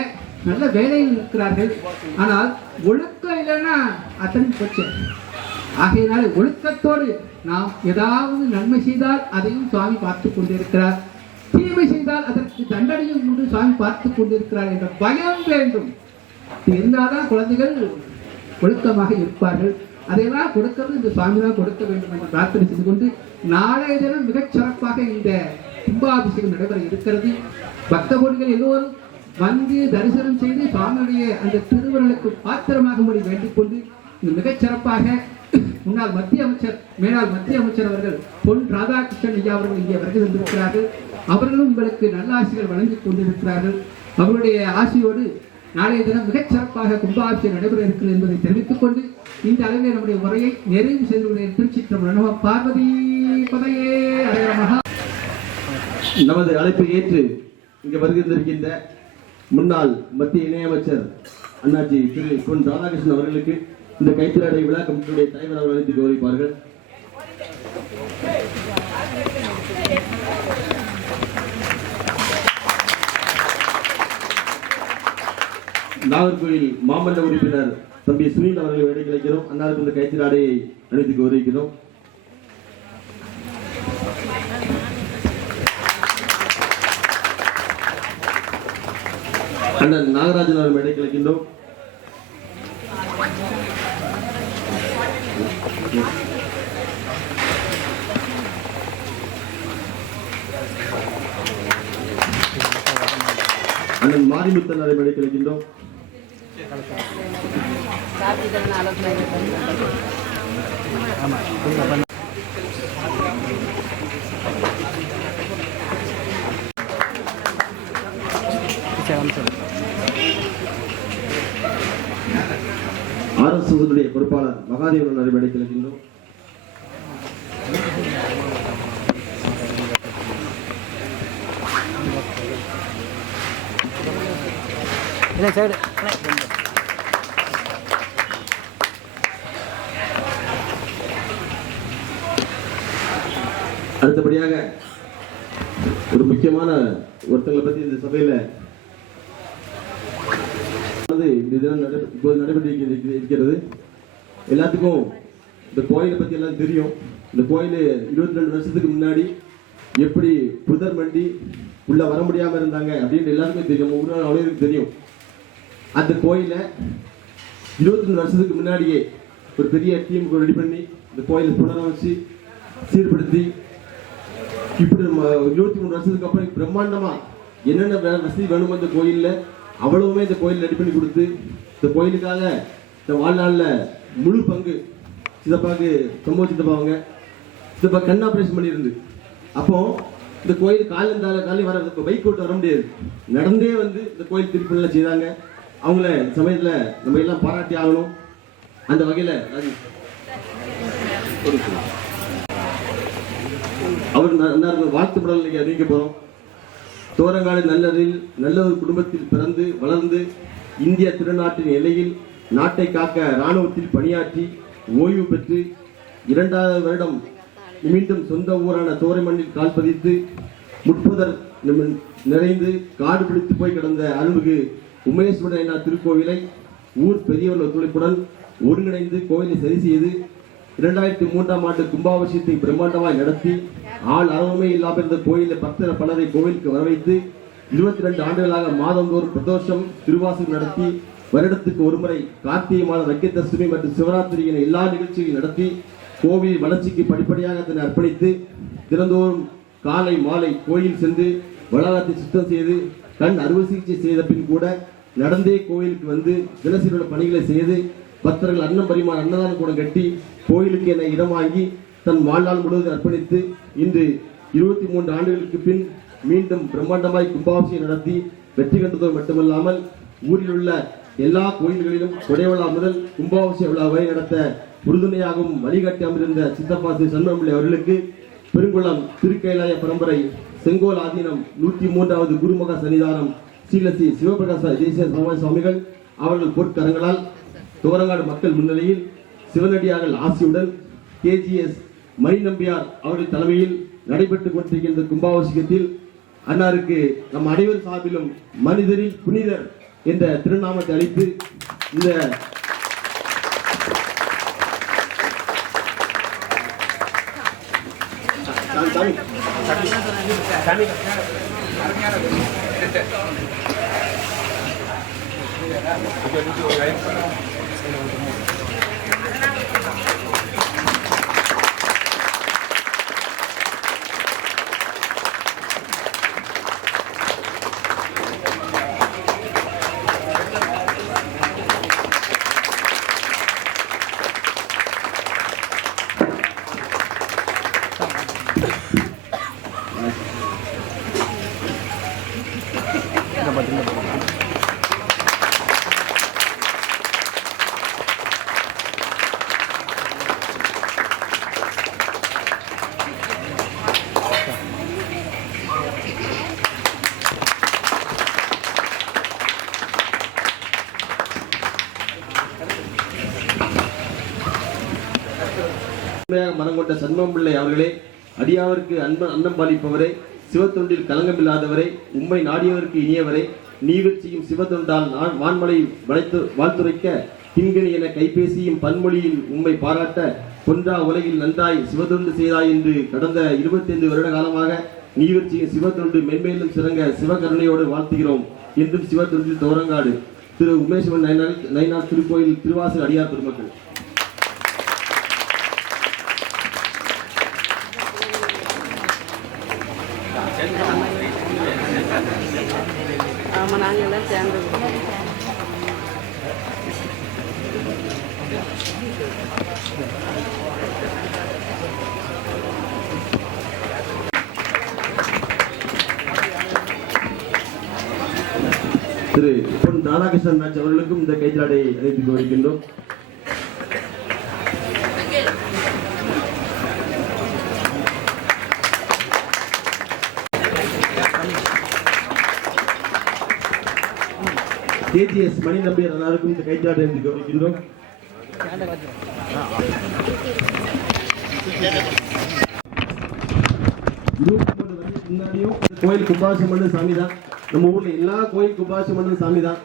நல்ல வேலையில் இருக்கிறார்கள், ஆனால் ஒழுக்கம் இல்லைன்னா அத்தனை போச்சு. ஆகையினால ஒழுக்கத்தோடு நாம் ஏதாவது நன்மை செய்தால் அதையும் சுவாமி பார்த்து கொண்டிருக்கிறார், தீமை செய்தால் அதற்கு தண்டனையும் கொண்டு சுவாமி பார்த்து கொண்டிருக்கிறார் என்ற பயம் வேண்டும். இருந்தால்தான் குழந்தைகள் ஒழுக்கமாக இருப்பார்கள். அதையெல்லாம் கொடுக்கிறது இந்த சுவாமி தான் கொடுக்க வேண்டும் என்று பிரார்த்தனை செய்து கொண்டு நாளைய தினம் மிகச் சிறப்பாக இந்த கும்பாபிஷேகம் நடைபெற இருக்கிறது. பக்த கோடிகள் எல்லோரும் வந்து தரிசனம் செய்து சுவாமியுடைய அந்த திருவருளுக்கு பாத்திரமாகும்படி வேண்டிக் கொண்டு மிகச் சிறப்பாக முன்னாள் மத்திய அமைச்சர் அவர்கள் பொன் ராதாகிருஷ்ணன் ஐயா அவர்கள் இங்கே வருகை தந்திருக்கிறார்கள். அவர்களும் உங்களுக்கு நல்ல ஆசிகள் வழங்கிக் கொண்டிருக்கிறார்கள். அவருடைய ஆசியோடு நாளைய தினம் மிகச் சிறப்பாக கும்பாபிஷேகம் நடைபெற இருக்கிறது என்பதை தெரிவித்துக் கொண்டு இந்த அளவில் நம்முடைய உரையை நிறைவு செய்து கொள்ள திருச்சிற்றம்பலம். பார்வதி பதையே அழகமாக நமது அழைப்பை ஏற்று இங்கு வருகின்றிருக்கின்ற முன்னாள் மத்திய இணையமைச்சர் அண்ணாச்சி திரு பொன் ராதாகிருஷ்ணன் அவர்களுக்கு இந்த கைத்திராடை விழா கமிட்டியுடைய தலைவர் அவர்கள் அழைத்து கௌரவிப்பார்கள். நாகர்கோவில் மாமன்ற உறுப்பினர் தம்பி சுனில் அவர்களை வேலை கிடைக்கிறோம். அன்னாருக்கு இந்த கைத்திராடையை அணிவித்து கௌரவிக்கிறோம். அண்ணன் நாகராஜன் அவர்கள் மேடை கிடைக்கின்றோம். அண்ணன் மாரிமுத்தன் அவரை மேடை கிடைக்கின்றோம். RSS பொறுப்பாளர் மகாதேவன் அவரை மேடை கிடைக்கின்றோம். அடுத்தபடியாக ஒரு முக்கியமான ஒருத்தங்களை பத்தி இந்த சபையில இந்த தினம் இப்போது நடைபெற்று இருக்கிறது. எல்லாத்துக்கும் இந்த கோயிலை பத்தி எல்லாம் தெரியும். இந்த கோயில் 22 வருஷத்துக்கு முன்னாடி எப்படி புதர் மண்டி உள்ள வர முடியாம இருந்தாங்க அப்படின்னு எல்லாருக்குமே தெரியும். அவ்வளவுக்கு தெரியும். அந்த கோயிலை 22 வருஷத்துக்கு முன்னாடியே ஒரு பெரிய டீம் ரெடி பண்ணி இந்த கோயிலை புனரமைச்சு சீர்படுத்தி இப்படி 23 வருஷத்துக்கு அப்புறம் பிரம்மாண்டமா என்னென்ன வசதி வேணுமோ இந்த கோயில்ல அவ்வளவுமே இந்த கோயில் ரெடி பண்ணி கொடுத்து இந்த கோயிலுக்காக இந்த வாழ்நாள்ல முழு பங்கு சித்தப்பாக்கு சம்பவ சித்தப்பாங்க சித்தப்பா கண் ஆபரேஷன் பண்ணியிருந்து. அப்போ இந்த கோயில் காலையும் வர பைக் ஓட்டு வர முடியாது, நடந்தே வந்து இந்த கோயில் திருப்பி செய்தாங்க. அவங்கள சமயத்துல நம்ம எல்லாம் பாராட்டி ஆகணும். அந்த வகையில அவர் வாழ்த்துப்படல் இன்னைக்கு அறிவிக்க போறோம். தோரங்காடு நல்லரில் நல்ல ஒரு குடும்பத்தில் பிறந்து வளர்ந்து இந்திய திருநாட்டின் எல்லையில் நாட்டை காக்க இராணுவத்தில் பணியாற்றி ஓய்வு பெற்று 2வது வருடம் மீண்டும் சொந்த ஊரான தோரை மண்ணில் கால் பதித்து முட்புதர் நிறைந்து காடு பிடித்து போய் கிடந்த அருள்மிகு உமேஸ்வரனார் திருக்கோவிலை ஊர் பெரியவர் ஒத்துழைப்புடன் ஒருங்கிணைந்து கோவிலை சரி செய்து 2003ஆம் ஆண்டு கும்பாபிஷேகத்தை பிரம்மாண்டமாய் நடத்தி ஆள் அரவமே இல்லாமல் இருந்த கோயிலை பக்தர் பலரை கோவிலுக்கு வரவைத்து 22 ஆண்டுகளாக மாதந்தோறும் பிரதோஷம் திருவாசகம் நடத்தி வருடத்துக்கு ஒருமுறை கார்த்திகை மாத வைக்கத்தஷ்டமி மற்றும் சிவராத்திரி என எல்லா நிகழ்ச்சிகளையும் நடத்தி கோவில் வளர்ச்சிக்கு படிப்படியாக தன்னை அர்ப்பணித்து தினந்தோறும் காலை மாலை கோயில் சென்று வளாகத்தை சுத்தம் செய்து கண் அறுவை சிகிச்சை செய்த பின் கூட நடந்தே கோயிலுக்கு வந்து தினசரி பணிகளை செய்து பக்தர்கள் அன்னம் பரிமாற அன்னதான கூடம் கட்டி கோயிலுக்கு என இடம் வாங்கி தன் வாழ்நாள் முழுவதும் அர்ப்பணித்து இன்று 23 ஆண்டுகளுக்கு பின் மீண்டும் பிரம்மாண்டமாய் கும்பாபிஷேகம் நடத்தி வெற்றி கண்டதோடு மட்டுமல்லாமல் ஊரில் உள்ள எல்லா கோயில்களிலும் கொடை விழா முதல் கும்பாபிஷேக விழா வரை நடத்த உறுதுணையாகவும் வழிகாட்டி அமர்ந்த சித்தப்பா ஸ்ரீ சண்முகம்பிள்ளை அவர்களுக்கு பெருங்குளம் திருக்கைலாய பரம்பரை செங்கோல் ஆதீனம் 103வது குருமகா சன்னிதானம் ஸ்ரீலஸ்ரீ சிவபிரகாச தேசிய சுவாமிகள் அவர்கள் பொற்கரங்களால் தோரங்காடு மக்கள் முன்னிலையில் சிவனடியார்கள் ஆசியுடன் KGS மணி நம்பியார் அவர்கள் தலைமையில் நடைபெற்றுக் கொண்டிருக்கின்ற கும்பாபிஷேகத்தில் அன்னாருக்கு நம் அனைவர் சார்பிலும் மனிதரில் புனிதர் என்ற திருநாமத்தை அளித்து இந்த மனம் கொண்ட சண்முகம் பிள்ளை அவர்களே, அடியாவருக்கு அன்னம் பாலிப்பவரே, சிவத்தொண்டில் களங்கமில்லாதவரே, உம்மை நாடியவருக்கு இனியவரே, நீவர் செய்யும் சிவத்தொண்டால் வான்மலை வாழ்த்துரைக்க திங்கனி என கைபேசியும் பன்மொழியில் உம்மை பாராட்ட பொன்றா உலகில் நன்றாய் சிவத்தொண்டு செய்தாய் என்று கடந்த 25 வருட காலமாக நீவர் செய்யும் சிவத்தொண்டு மென்மேலும் சிறங்க சிவகருணையோடு வாழ்த்துகிறோம் என்றும் சிவத்தொண்டில் தோரங்காடு திரு உமேஸ்வரன் நயினார் திருக்கோயில் திருவாசல் அடியார் பெருமக்கள். ஆமாம், நாங்கள் எல்லாம் சேர்ந்து திரு பொன் ராதாகிருஷ்ணன் ராஜ் அவர்களுக்கும் இந்த கைத்தாடை அழைத்துக் வருகின்றோம். KGS மணி நம்பியார் அன்னாருக்கும் இந்த கைத்தாடை அழைத்துக் வருகின்றோம். முன்னாடியும் கோயில் கும்பாசம் பண்ண சாமி தான். நம்ம ஊர்ல எல்லா கோயில் கும்பாசம் பண்ண சாமி தான்.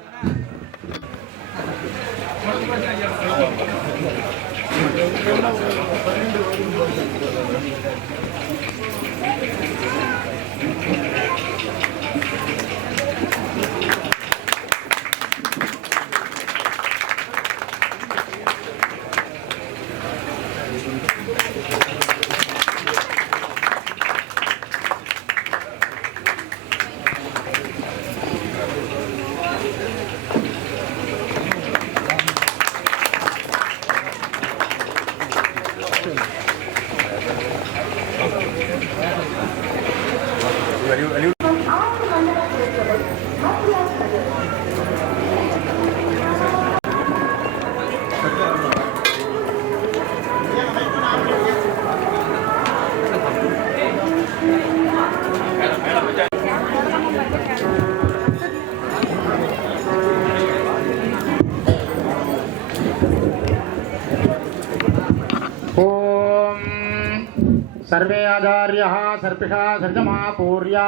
सर्वे आचार्याः सर्पिषा सर्जमा पूर्या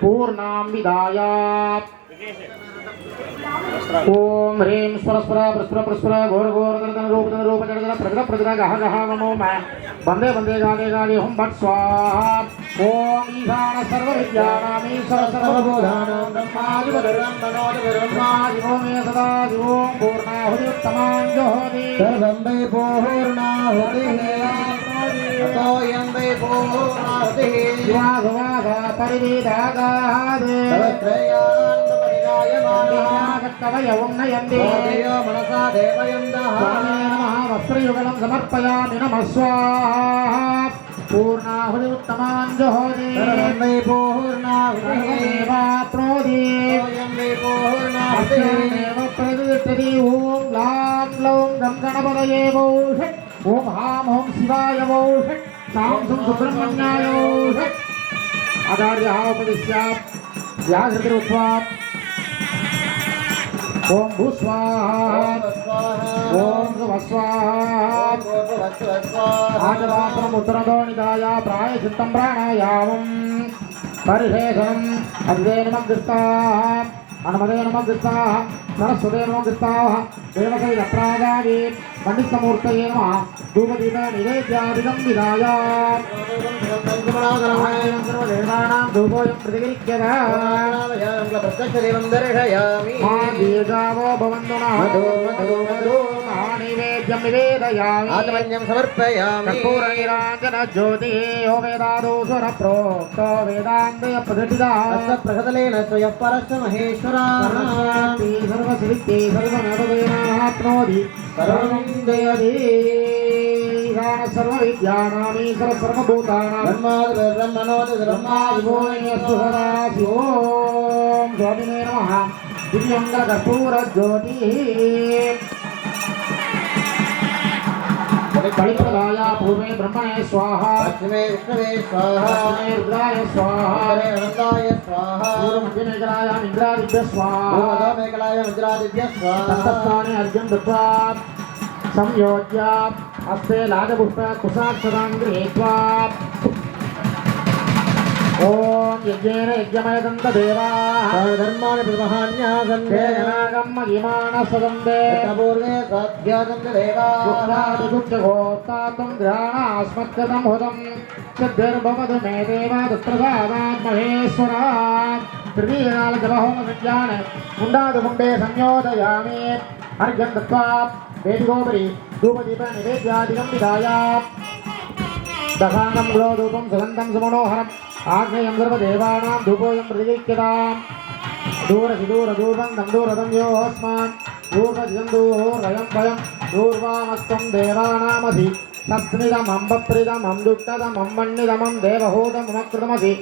पूर्णां विदाय ओम ह्रीं स्वरस्वर प्रस्वर प्रस्वर घोर घोर दर्दन रूप दन रूप जगदन प्रगद प्रगद गह गह नमो मैं वंदे वंदे गादे गादे हुम भट स्वाहा ओम ईशान सर्व विद्यानामीश्वर सर्वबोधानां ब्रह्मादिवरं मनोदिवरं मे सदा ओम पूर्णाहुति उत्तमां जोहोति सर्वं वै पूर्णाहुतिः अतोऽयं वै पूर्णाहुतिः शिवासुवासा परिविदागादे मनसा वस्त्रयुगलं समर्पयामि नमः स्वाहा पूर्णाहुति उत्तमां जोहोति पूर्णाहुति ओम लां लौं गं गणपतये वौषट् ओम हां ओम शिवाय वौषट् सां सुं सुब्रह्मण्याय वौषट् आचार्यः उपदिश्य व्याघ्रतिरुत्वा ओम भूस्वाहा ओम स्वाहा आजवासनम् उत्तरदो निधाय प्रायश्चित्तं प्राणायामम् परिशेषणम् अग्रे नमग्रस्ताः अनुमते नमग्रस्ताः सरस्वते नमग्रस्ताः देवकै रत्रागादि पण्डितमूर्तये नमः धूपदीप निवेद्यादिकं विधाय सर्वदेवानां धूपोऽयं प्रतिगृह्यते प्रत्यक्षदेवं दर्शयामि दीर्घावो भवन्तु नः नैवेद्यं निवेदयामि आत्मन्यं समर्पयामि कर्पूरनिराञ्जनज्योतिः यो वेदादो स्वरप्रोक्तो वेदान्ते प्रतिष्ठितः तत्प्रकटलेन स्वयं परस्य महेश्वरः सर्वसिद्धि सर्वमेवैनाप्नोति सर्वं जयति सर्वविद्यानामीश्वर सर्वभूतानां ब्रह्मादिब्रह्मादिभुवनेषु सदा शिवों ज्योतिने नमः दिव्यङ्गकर्पूरज्योतिः कलिप्रदाय पूर्वे ब्रह्मणे स्वाहा पश्चिमे विष्णवे स्वाहा दक्षिणे रुद्राय स्वाहा अनन्ताय स्वाहा पूर्वमध्यमेकलायाम् इंद्रादिभ्यः स्वाहा अधोमेकलायाम् इंद्रादिभ्यः स्वाहा तत्स्थाने अर्घ्यं दत्त्वा संयोज्य हस्ते लाजपुष्प कुशाक्षरान् गृहीत्वा ओम यज्ञेन यज्ञमयदन्तदेवाः धर्माणि प्रमहान्यासन्ते जनागम् महिमानसदन्ते पूर्वे सद्यासन्तदेवाः सुक्षादिगुप्तगोत्तात्वं ध्यानास्मत्कृतं हुतं सिद्धिर्भवतु मे देव तत्प्रसादात् महेश्वरात् तृतीयकालजपहोमसंज्ञान मुण्डादुमुण्डे संयोजयामि अर्घ्यं दत्त्वा वेदिकोपरि धूपदीपनिवेद्यादिकं विधाय दशांगं ग्लोधूपं सुगन्धं सुमनोहरम् आग्नेयं सर्वदेवानां धूपोऽयं प्रतिगृह्यताम् दूरधूपं तं दूरतं योऽस्मान् दूर्वजितं दूर्वयं वयं दूर्वामस्त्वं देवानामसि तस्मिदमम्बप्रिदमं दुष्टदमं वह्निदमं देवहूतमकृतमसि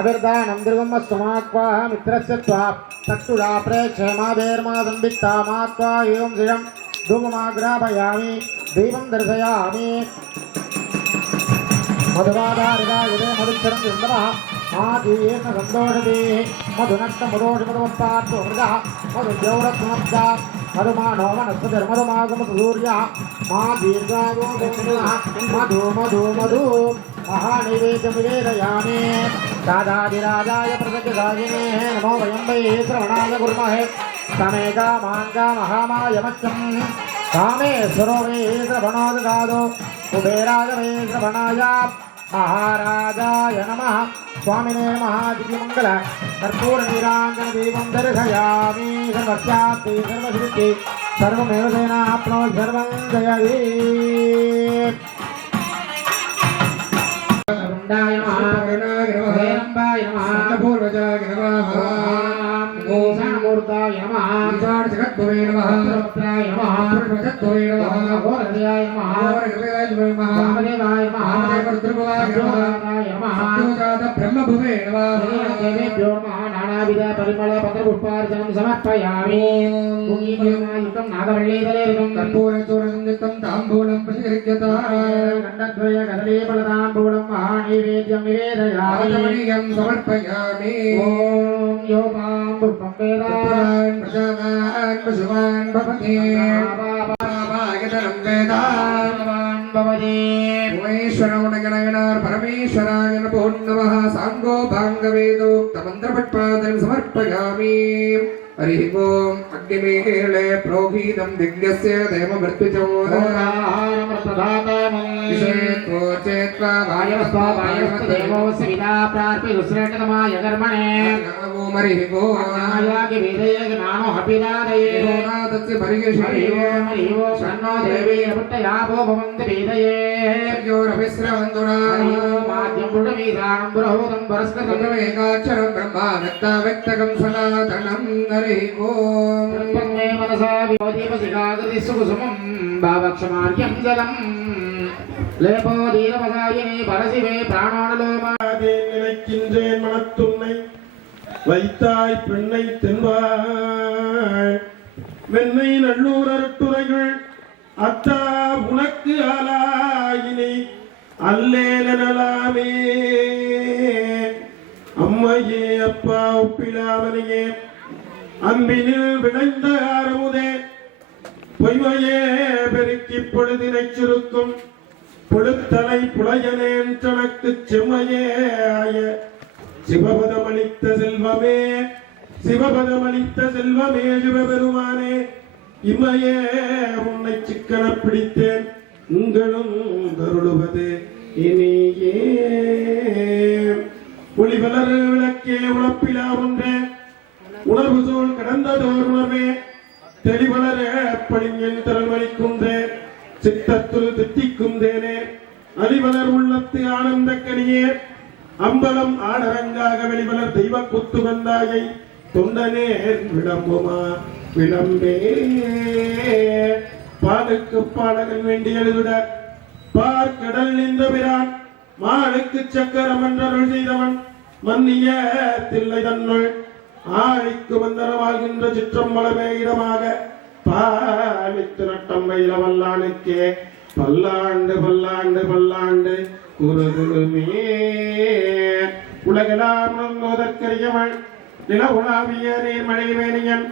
अभिर्दानं दृगमस्त्वमाक्वाह मित्रस्य त्वा चक्षुषा प्रेक्षमावेर्मा संवित्ता मात्वा एवं श्रियं धूपमाग्रापयामि दीपं दर्शयामि मधुवादारिदायुधे मधुक्षरं विन्दवः आदीर्न सन्दोषदे मधुनक्तमदोषमदवत्तात्वमृगः मधुद्यौरत्वमब्जा मधुमानो वनस्पतिर्मधुमागमसूर्यः मा दीर्घागो गोविन्दः मधु मधु मधु महानैवेद्यमिवेदयामि दादादिराजाय प्रसज्जदायिने नमो वयं वै श्रवणाय कुर्महे समे कामाङ्गामहामाय मह्यं कामेश्वरो वै श्रवणो ददातु कुबेराय वै श्रवणाय महाराजाय नमः स्वामिने नमः दिव्यमङ्गल कर्पूरनीराञ्जन दीपं दर्शयामि सर्वस्याप्ति सर्वसिद्धि सर्वमेव सेनाप्नोति सर्वं जयति वरुणाय नमः हेरम्बाय नमः पूर्वजाय नमः ओषामूर्ताय नमः जगद्भवे नमः रुद्राय नमः जगद्भवे नमः घोरदयाय नमः घोरगवाय नमः वामदेवाय नमः रुद्रभवाय नमः ब्रह्मभवे नमः देवेभ्यो नमः नानाविध परिमल पत्रपुष्पार्चनं समर्पयामि पुण्ययुक्तं नागवल्लीतलेरुकं कर्पूरचूर्णयुक्तं ताम्बूलं प्रतिगृह्यताम् गण्डद्वय कदलीफलताम्बूलं महानैवेद्यं निवेदयामि समर्पयामि ॐ यो मां पुष्पं वेद प्रजावान् पशुवान् भवति पापायतनं वेदान् भवति उमेश्वरगणगणार् परमेश्वराय नमो नमः सांगो भाङ्गवेदोक्तमन्त्रपट्पादं समर्पयामि हरिः ओम् अग्निमेले प्रोहीतं दिव्यस्य देवमृत्युचोदयेत्वा वायवस्त्वदेवोऽस्य विदा प्रार्पितुश्रेष्ठतमाय कर्मणे ओम् हरिः ओम् वेदये नानो हपिदादये तस्य परिगृह्य शन्नो देवी पुट्टयापो भवन्ति वेदये योरभिस्रवन्तुना माद्यं पुटवीदानं पुरोहूतं परस्कृतं एकाक्षरं ब्रह्मा व्यक्ताव्यक्तकं सनातनं हरिः ओम् प्रत्यङ्गे मनसा विदीपशिखाकृति सुकुसुमं भावक्षमार्यं जलम् लेपो दीरवसायिनी परशिवे प्राणानुलोमा நினைக்கின்றேன் மனத்துன்னை வைத்தாய் பெண்ணை தென்பாய் வெண்ணை நல்லூர் அருட்டுரைகள் அத்தா உனக்கு ஆளாயினை அல்லேலனலாமே அம்மையே அப்பா ஒப்பிலாமனையே அன்பினில் விளைந்த ஆரமுதே பொய்மையே பெருக்கி பொழுதினை சுருக்கும் பொழுத்தலை புலையனேன் தனக்கு செம்மையே ஆய சிவபதமளித்த செல்வமே சிவபதமளித்த செல்வமே சிவபெருமானே இம்மையே உன்னை சிக்கன பிடித்தேன் உங்களும் தருளுவது இனியே ஒளிவலர் விளக்கே உழப்பிலா ஒன்றே உணர்வு சூழ் கடந்ததோர் உணர்வே தெளிவளர பழிஞன் திறன்மளிக்குன்றே சித்தத்துள் தித்திக்கும் தேனே அலிவலர் உள்ளத்து ஆனந்த கனியே அம்பலம் ஆடரங்காக வெளிவலர் தெய்வ குத்து வந்தாயை தொண்டனே விளம்புமா விளம்பே பாலுக்கு பாலகன் வேண்டி எழுதுட பார்க்கடல் நின்ற பிரான் மானுக்கு சக்கரம் என்றருள் செய்தவன் மன்னிய தில்லை தன்னுள் ஆழிக்கு வந்தனமாகின்ற சிற்றம்பலமே இடமாக பாலித்து நட்டம் வயில வல்லானுக்கே பல்லாண்டு பல்லாண்டு பல்லாண்டு குருகுருமே உலகெல்லாம் நோதற்கரியவள் நில உலாவிய நீர்மழை வேணியன்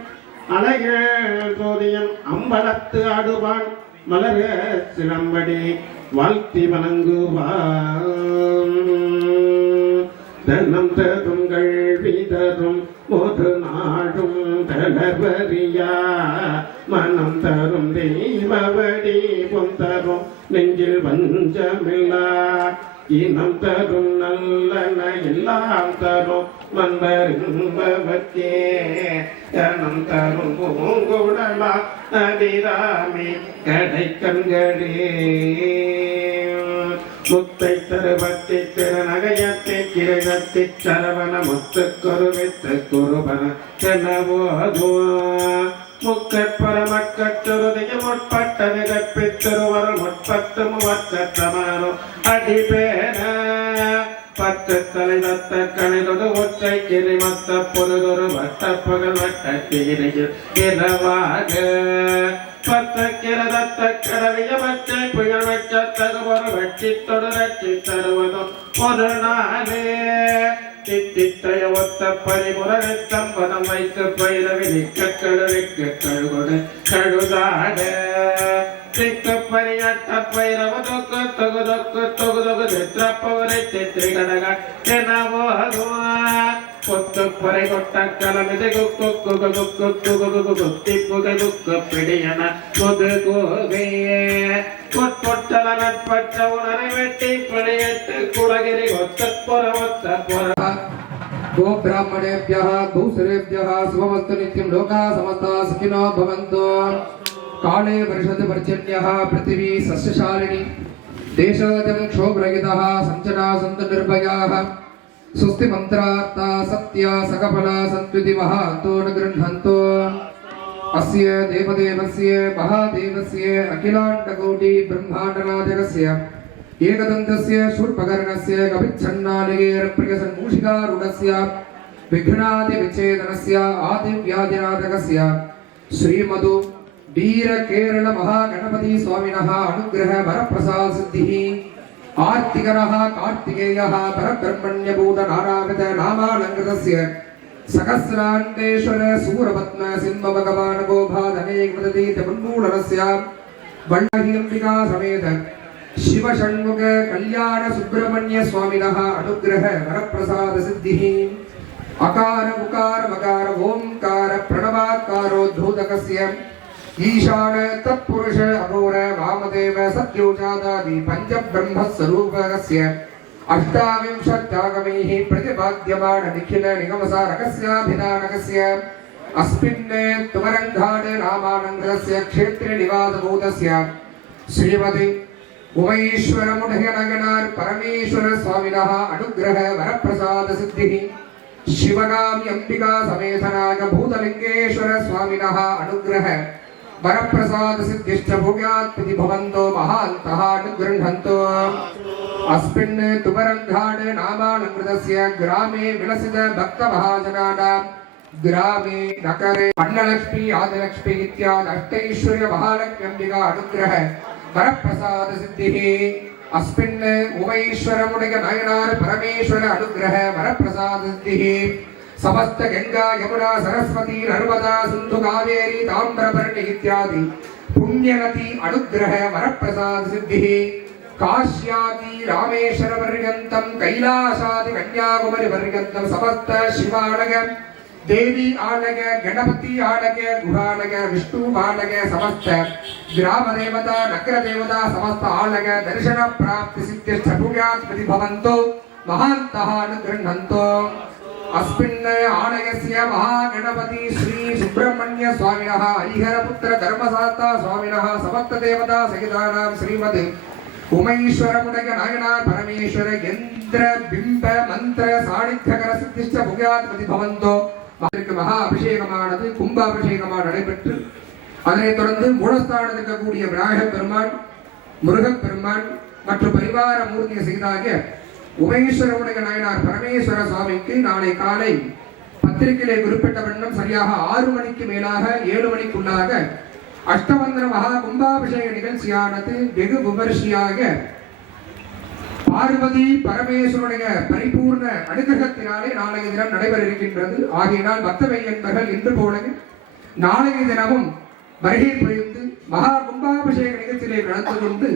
அழகேள் சோதியன் அம்பலத்து ஆடுவான் மலர சிலம்படி வாழ்த்தி வணங்குவான் தனம் தரும் கல்வி தரும் ஒரு நாடும் தளவரியா மனம் தரும் தெய்வவடி பொன் தரும் நெஞ்சில் வஞ்சமில்லா இனம் தரும் நல்லன எல்லாம் தரும் மன்பரும்பவர்க்கே தனம் தரும் பூங்குடலா அபிராமி கடை கண்களே முத்தை தருவத்தை திருநகையத்தை கிரகத்தை சரவண முத்து கொருவித்து குருபன செனவோதுவா முக்கற்பர மக்கற்றுருதிய முற்பட்டது கற்பித்திருவருள் முற்பத்து முவற்றமரும் அடிபேன பத்து தலைவத்த கணிதொரு ஒற்றை கிரிமத்த பொருதொரு வட்ட பகல் வட்ட தீரையில் இரவாக பத்து கிரதத்த கடவிய பச்சை புயல் வச்ச தருவரு வெட்டி தொடரட்சி தருவதும் ஒரு நாளே தித்தித்தைய ஒத்த பரிமுறைத்தம் பதம் வைத்து பயிரவி நிற்க கழுவிக்கு கழுகுடு கழுதாட திக்கு பரியட்ட பைரவ தொக்கு தொகு தொக்கு தொகு தொகு தித்திரப்பவரை தித்திரி கடக எனவோதுவா கொத்து பொறை கொட்ட கலமிது குக்கு குகு குக்கு குகு குகு குத்தி புகை குக்கு பிடியன கொது கோவே கொட்டொட்டல நட்பற்ற உணரை வெட்டி பிழையிட்டு குலகிரி ஒத்த பொற ஒத்த பொற गो ब्राह्मणेभ्यः गौसरेभ्यः शुभमस्तु नित्यं लोकाः समस्ताः सुखिनो भवन्तु काले वर्षति पर्जन्यः पृथिवी सस्यशालिनी देशोऽयं क्षोभरहितः सञ्चना सन्तु निर्भयाः स्वस्ति मन्त्रार्था सत्य सकफला सन्त्विति महान्तो न गृह्णन्तु अस्य देवदेवस्य महादेवस्य अखिलाण्डकोटि ब्रह्माण्डनायकस्य एकदन्तस्य शूर्पकर्णस्य कविच्छन्नालिगेरप्रियसन्मूषिकारूढस्य विघ्नादिविच्छेदनस्य आदिव्याधिनाथकस्य श्रीमधु वीरकेरल महागणपति स्वामिनः अनुग्रह वरप्रसाद सिद्धिः आर्तिकरः कार्तिकेयः परब्रह्मण्यभूत नारायण नामालङ्कृतस्य सहस्रान्तेश्वर सूरपद्म सिंह भगवान् गोभाधनेकवदतीत उन्मूलनस्य वल्लभीम्बिका समेत शिव षण्मुख कल्याण सुब्रह्मण्य स्वामिनः अनुग्रह वरप्रसाद सिद्धिः अकार उकार मकार ओंकार प्रणवाकारोद्धूतकस्य ईशान तत्पुरुष अघोर वामदेव सत्योजादादि पंचब्रह्म स्वरूपकस्य अष्टाविंशत्यागमैः प्रतिपाद्यमान निखिल निगमसारकस्याभिधानकस्य अस्मिन् तुमरङ्घाड नामानन्दस्य क्षेत्रे निवासभूतस्य श्रीमति उमेश्वरमुनिगणगणार परमेश्वर स्वामिनः अनुग्रह वरप्रसाद सिद्धिः शिवगामि अंबिका समेतनाग भूतलिंगेश्वर स्वामिनः अनुग्रह वरप्रसाद सिद्धिश्च भूयात् प्रति भवन्तो महान्तः अनुगृह्णन्तु अस्मिन् तुमरङ्घाड नामालङ्कृतस्य ग्रामे विलसित भक्तमहाजनानां ग्रामे नगरे अन्नलक्ष्मी आदिलक्ष्मी इत्यादि अष्टैश्वर्य महालक्ष्मी अंबिका अनुग्रह वरप्रसाद सिद्धिः अस्मिन् उमेश्वरमुनिग नयनार परमेश्वर अनुग्रह वरप्रसाद सिद्धिः समस्त गंगा यमुना सरस्वती नर्मदा सिंधु कावेरी ताम्रपर्णी इत्यादि पुण्यनदी अनुग्रह वरप्रसाद सिद्धिः काश्यादि रामेश्वर पर्यन्तं कैलासादि कन्याकुमारी पर्यन्तं समस्त शिवालय देवी आलय गणपति आलय गुहालय विष्णु आलय समस्त ग्राम देवता नगर देवता समस्त आलय दर्शन प्राप्ति सिद्धिश्च भूयात् प्रति भवन्तो महान्तः अनुगृह्णन्तो अस्मिन् आलयस्य महागणपति श्री सुब्रह्मण्य स्वामिनः हरिहरपुत्र धर्मशास्ता स्वामिनः समस्त देवता सहितानां श्रीमद् उमेश्वरमुनिग नायनार परमेश्वर यंत्र बिंब मंत्र सानिध्यकर सिद्धिश्च भूयात् प्रति भवन्तो மகா அபிஷேகமானது கும்பாபிஷேகமாக நடைபெற்று அதனைத் தொடர்ந்து மூலஸ்தானத்தில் இருக்கக்கூடிய விநாயகப் பெருமான் முருகப் பெருமான் மற்றும் பரிவார மூர்த்தியை செய்தாகிய உமேஸ்வரமுனிக நாயனார் பரமேஸ்வர சுவாமிக்கு நாளை காலை பத்திரிகையிலே குறிப்பிட்ட வண்ணம் சரியாக 6 மணிக்கு மேலாக 7 மணிக்குள்ளாக அஷ்டவந்தன மகா கும்பாபிஷேக நிகழ்ச்சியானது வெகு விமர்சையாக பார்வதி பரமேஸ்வருடைய பரிபூர்ண அனுகிரகத்தினாலே நாளைய தினம் நடைபெற இருக்கின்றது. ஆகையினால் பக்தவை என்பர்கள் இன்று போல நாளைய தினமும் வருகை புரிந்து மகா கும்பா கும்பாபிஷேக நிகழ்ச்சியிலே கலந்து கொண்டு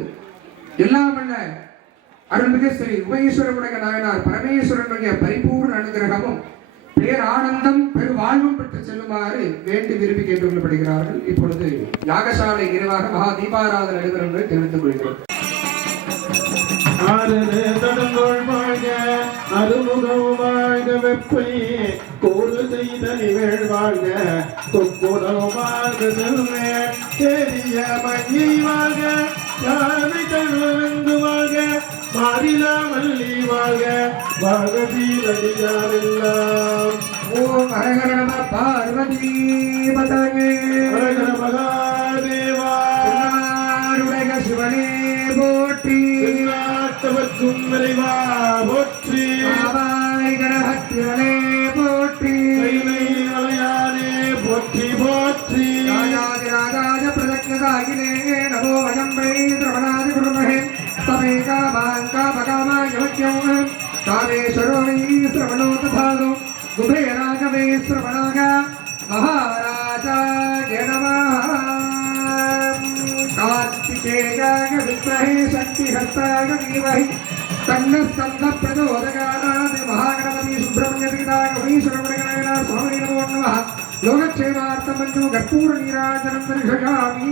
எல்லாம் வல்ல அருள்மிகு ஸ்ரீ உபயேஸ்வரமுடைய நாயனார் பரமேஸ்வரனுடைய பரிபூர்ண அனுகிரகமும் பேரானந்தம் பெருவாழ்வும் பெற்று செல்லுமாறு வேண்டி விரும்பி கேட்டுக்கொள்ளப்படுகிறார்கள். இப்பொழுது யாகசாலை நிறைவாக மகா தீபாராதனை நடைபெறும் என்பதை தெரிவித்துக் கொள்கிறோம். அருமுகம் வாழ்க வெப்பை கோடு செய்த நிகழ் வாழ்க கொக்குடம் வாழ்க செல்வே தெரிய மஞ்சை வாழ்க யானை கழுவெந்து வாழ்க மாறிலா மல்லி வாழ்க வாழ்க தீரடியாரெல்லாம். ஓம் ஹரஹர நம பார்வதி பதங்கே ஹரஹர மகாதேவா நாடுடைய சிவனே போற்றி நாட்டவர்க்கும் விரைவா போற்றி ஆவாய் கணபத்திரனே போற்றி மலையானே போற்றி போற்றி ராஜாதி ராஜாய பிரதக்ஷதாகினே நமோ வயம்பை திரவணாதி குருமஹே தமே காமாய வக்யம் காமேஸ்வரோ வை சிரவணோ ததாதோ குபேராகவே சிரவணாக மகாராஜாய நமः कार्तिकेयाय विद्महे शक्तिहस्ताय धीमहि तन्नः स्कन्दः प्रचोदयात् महागणपति सुब्रह्मण्यपिताय महेश्वरमणिगणाय स्वामिने नमो नमः लोकक्षेमार्थं मञ्जु कर्पूरनीराजनं दर्शयामि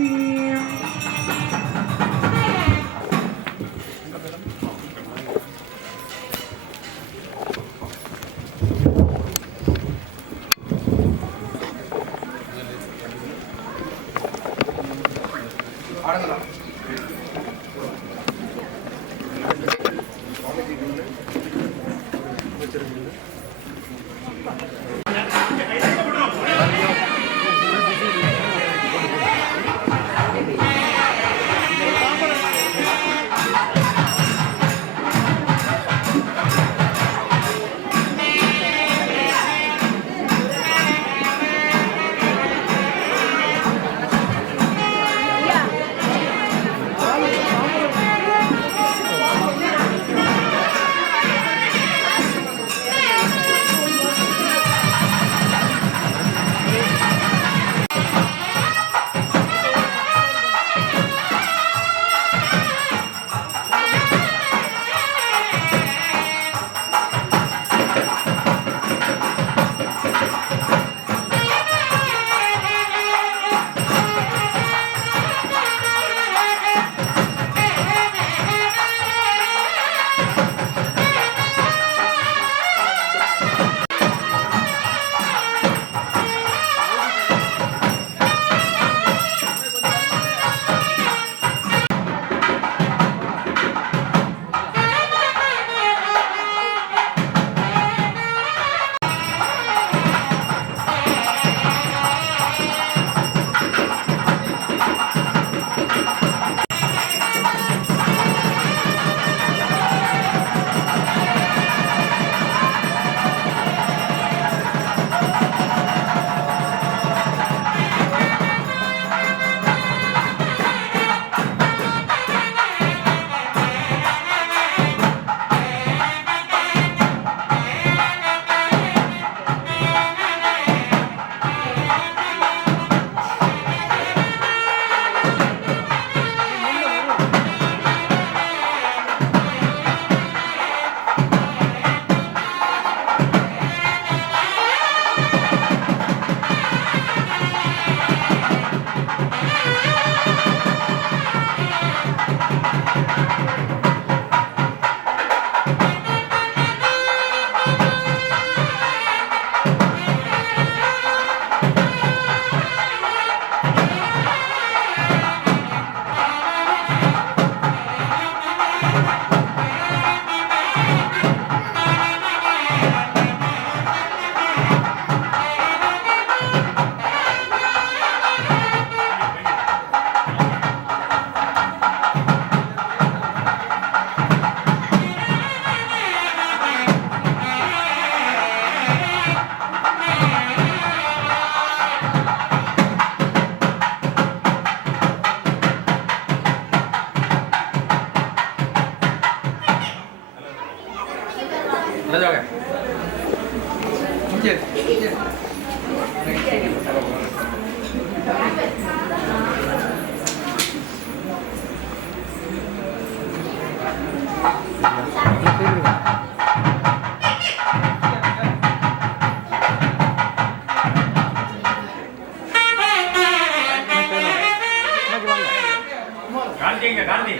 காந்தி